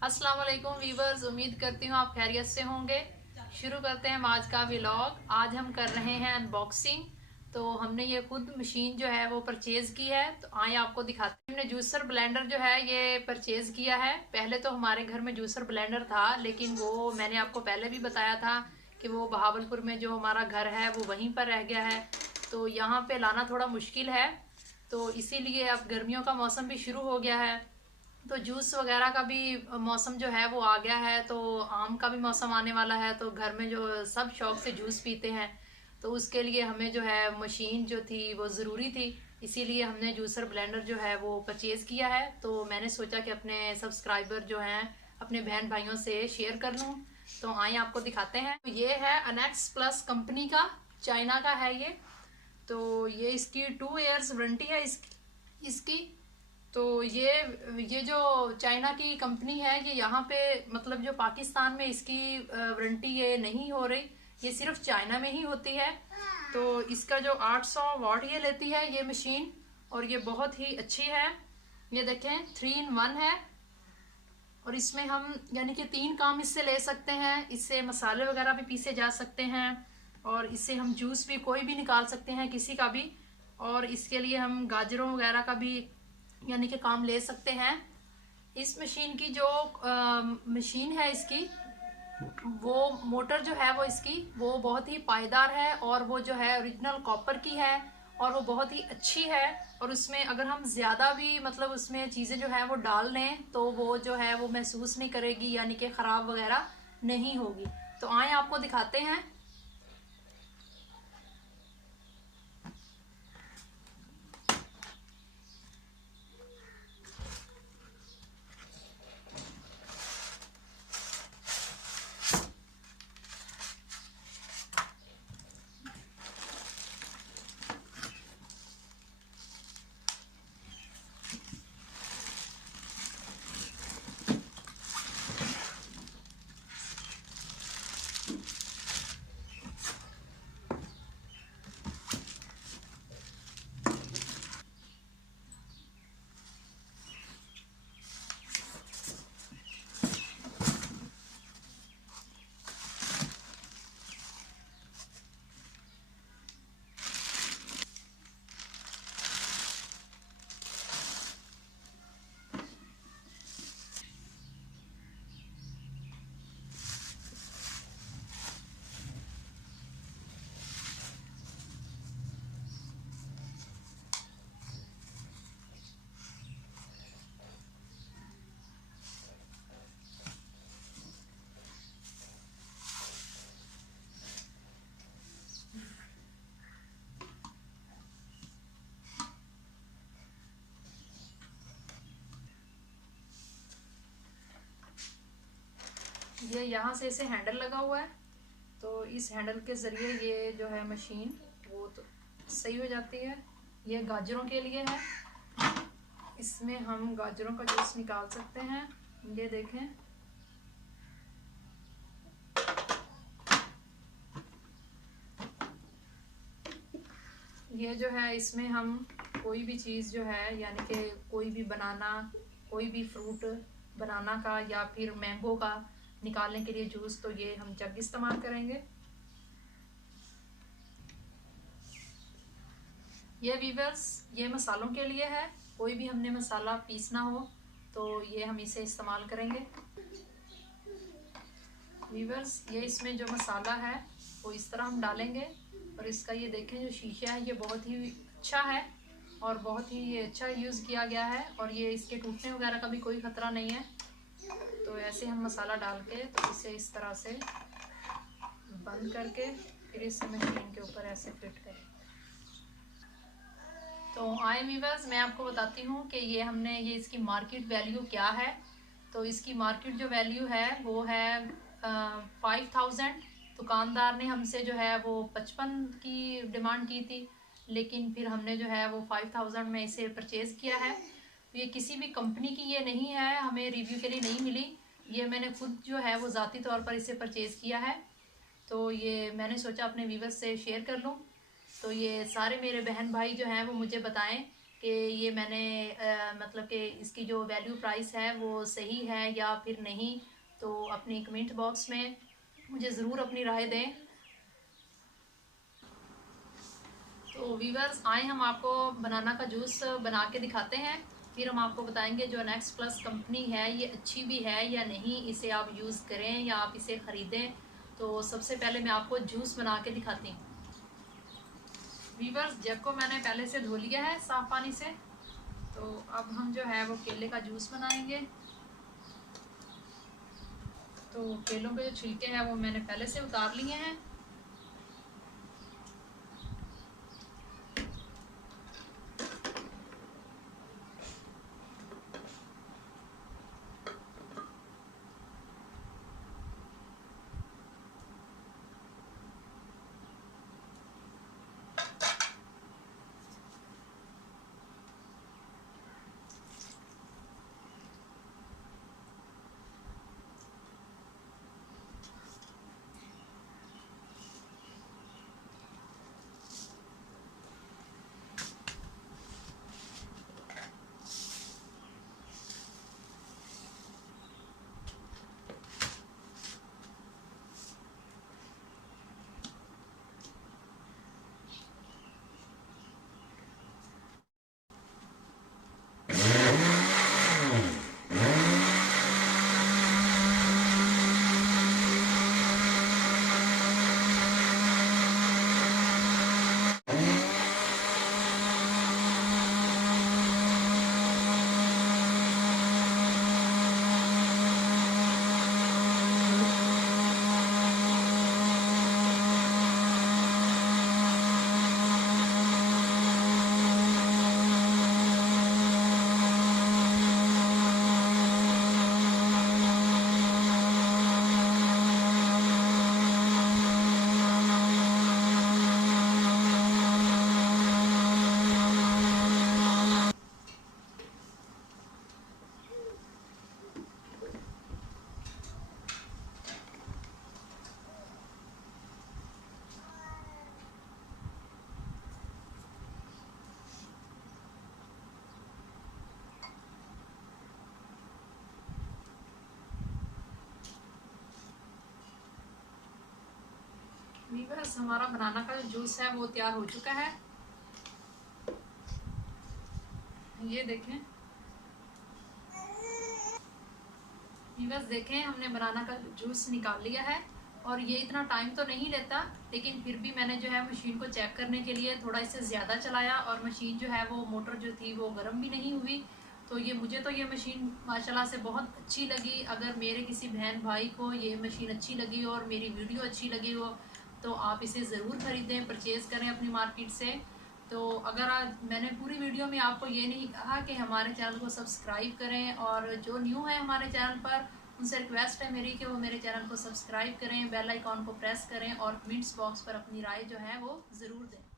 अस्सलाम वालेकुम वीवर्स, उम्मीद करती हूँ आप खैरियत से होंगे। शुरू करते हैं हम आज का व्लॉग। आज हम कर रहे हैं अनबॉक्सिंग। तो हमने ये खुद मशीन जो है वो परचेज की है, तो आइए आपको दिखाते हैं। हमने जूसर ब्लेंडर जो है ये परचेज किया है। पहले तो हमारे घर में जूसर ब्लेंडर था, लेकिन वो मैंने आपको पहले भी बताया था कि वो बहावलपुर में जो हमारा घर है वो वहीं पर रह गया है, तो यहाँ पे लाना थोड़ा मुश्किल है। तो इसीलिए अब गर्मियों का मौसम भी शुरू हो गया है, तो जूस वगैरह का भी मौसम जो है वो आ गया है। तो आम का भी मौसम आने वाला है, तो घर में जो सब शौक से जूस पीते हैं, तो उसके लिए हमें जो है मशीन जो थी वो ज़रूरी थी। इसीलिए हमने जूसर ब्लेंडर जो है वो परचेज़ किया है। तो मैंने सोचा कि अपने सब्सक्राइबर जो हैं अपने बहन भाइयों से शेयर कर लूँ। तो आइए आपको दिखाते हैं। ये है अनेक्स प्लस कंपनी का, चाइना का है ये। तो ये इसकी 2 ईयर्स वारंटी है इसकी। तो ये जो चाइना की कंपनी है, ये यहाँ पे मतलब जो पाकिस्तान में इसकी वारंटी ये नहीं हो रही, ये सिर्फ चाइना में ही होती है। तो इसका जो 800 वाट ये लेती है ये मशीन, और ये बहुत ही अच्छी है। ये देखें 3 in 1 है, और इसमें हम यानी कि 3 काम इससे ले सकते हैं। इससे मसाले वगैरह भी पीसे जा सकते हैं, और इससे हम जूस भी कोई भी निकाल सकते हैं किसी का भी। और इसके लिए हम गाजरों वगैरह का भी यानी कि काम ले सकते हैं। इस मशीन की जो मशीन है इसकी, वो मोटर जो है वो इसकी वो बहुत ही पायदार है, और वो जो है ओरिजिनल कॉपर की है, और वो बहुत ही अच्छी है। और उसमें अगर हम ज़्यादा भी मतलब उसमें चीज़ें जो है वो डाल लें, तो वो जो है वो महसूस नहीं करेगी, यानी कि ख़राब वगैरह नहीं होगी। तो आए आपको दिखाते हैं। ये यहाँ से इसे हैंडल लगा हुआ है, तो इस हैंडल के ज़रिए ये जो है मशीन वो तो सही हो जाती है। ये गाजरों के लिए है, इसमें हम गाजरों का जूस निकाल सकते हैं। ये देखें, ये जो है इसमें हम कोई भी चीज़ जो है यानी कि कोई भी बनाना, कोई भी फ्रूट बनाना का या फिर मैंगो का निकालने के लिए जूस, तो ये हम जग इस्तेमाल करेंगे। ये वीवर्स ये मसालों के लिए है, कोई भी हमने मसाला पीसना हो तो ये हम इसे इस्तेमाल करेंगे। वीवर्स ये इसमें जो मसाला है वो इस तरह हम डालेंगे, और इसका ये देखें जो शीशा है ये बहुत ही अच्छा है, और बहुत ही अच्छा यूज़ किया गया है, और ये इसके टूटने वगैरह का भी कोई ख़तरा नहीं है। तो ऐसे हम मसाला डाल के तो इसे इस तरह से बंद करके फिर इसे मशीन के ऊपर ऐसे फिट करें। तो आए वीवर्स मैं आपको बताती हूँ कि ये इसकी मार्केट वैल्यू क्या है। तो इसकी मार्केट जो वैल्यू है वो है 5000। दुकानदार ने हमसे जो है वो 55 की डिमांड की थी, लेकिन फिर हमने जो है वो 5000 में इसे परचेज़ किया है। तो ये किसी भी कंपनी की ये नहीं है, हमें रिव्यू के लिए नहीं मिली, ये मैंने खुद जो है वो ज़ाती तौर पर इसे परचेज़ किया है। तो ये मैंने सोचा अपने व्यूवर्स से शेयर कर लूँ। तो ये सारे मेरे बहन भाई जो हैं वो मुझे बताएं कि ये मैंने मतलब कि इसकी जो वैल्यू प्राइस है वो सही है या फिर नहीं, तो अपनी कमेंट बॉक्स में मुझे ज़रूर अपनी राय दें। तो वीवर्स, आए हम आपको बनाना का जूस बना के दिखाते हैं, फिर हम आपको बताएंगे जो नेक्स्ट प्लस कंपनी है ये अच्छी भी है या नहीं, इसे आप यूज़ करें या आप इसे ख़रीदें। तो सबसे पहले मैं आपको जूस बना के दिखाती हूँ। वीवर्स, जग को मैंने पहले से धो लिया है साफ़ पानी से। तो अब हम जो है वो केले का जूस बनाएंगे। तो केलों के जो छिलके हैं वो मैंने पहले से उतार लिए हैं। वीवर्स, हमारा बनाना का जो जूस है वो तैयार हो चुका है। ये देखें वीवर्स, देखें हमने बनाना का जूस निकाल लिया है। और ये इतना टाइम तो नहीं लेता, लेकिन फिर भी मैंने जो है मशीन को चेक करने के लिए थोड़ा इससे ज़्यादा चलाया, और मशीन जो है वो मोटर जो थी वो गर्म भी नहीं हुई। तो मुझे तो ये मशीन माशाल्लाह से बहुत अच्छी लगी। अगर मेरे किसी बहन भाई को ये मशीन अच्छी लगी और मेरी वीडियो अच्छी लगी हो तो आप इसे ज़रूर ख़रीदें, परचेज़ करें अपनी मार्केट से। तो अगर मैंने पूरी वीडियो में आपको ये नहीं कहा कि हमारे चैनल को सब्सक्राइब करें, और जो न्यू है हमारे चैनल पर उनसे रिक्वेस्ट है मेरी कि वो मेरे चैनल को सब्सक्राइब करें, बेल आइकॉन को प्रेस करें और कमेंट्स बॉक्स पर अपनी राय जो है वो ज़रूर दें।